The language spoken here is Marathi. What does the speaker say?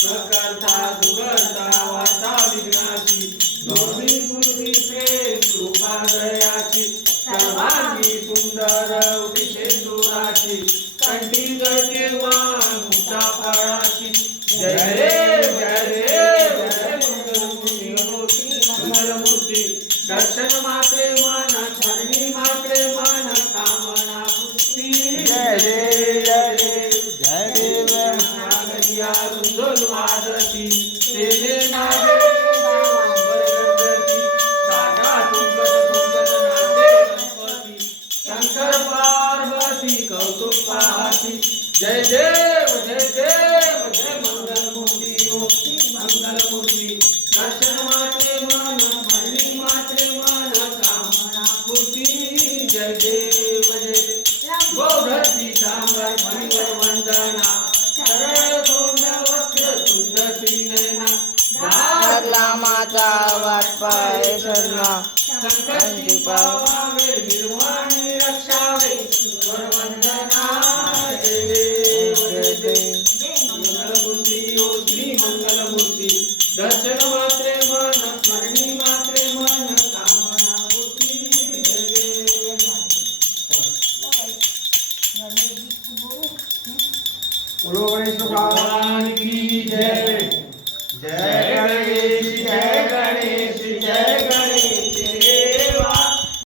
प्रकर्ता दुर्गता वाचा विघ्नाची गौरी मूर्ती प्रेम कृपा दयाची सर्वांगी सुंदर उदिशेंदुराची कंठी गतिर्वाण मुक्ता फळाची जय देव जय देव जय मंगलमूर्ती दर्शन मात्रे मन स्मरणी मात्रे मन कामना पूर्ती जय देव जय देव जय देव नागरिया रुंदोल वाजती तेने नागे नामांबरगर्जती सागा तुंकत तुंकत नाचे गणपती शंकर पार्वती कौतुक पाहती जय देव जय देव जय मंगलमूर्ती मंगलमूर्ती दर्शन मात्रे मन स्मरणी मात्रे मन कामना पूर्ती जय देव जय देव गोधती चांबर मणिवर वंदना सरळ तोंड वक्र तुंड त्रिनयना धरला माझा वाटपाय शरणा संकटी पावावे निर्वाणी रक्षावे वर वंदना जय देव जय देव मंगलमूर्ती ओ श्री मंगलमूर्ती दर्शन मात्रे मन स्मरणी मात्रे मन कामना पूर्ती जय देव बोलो गणेश भगवान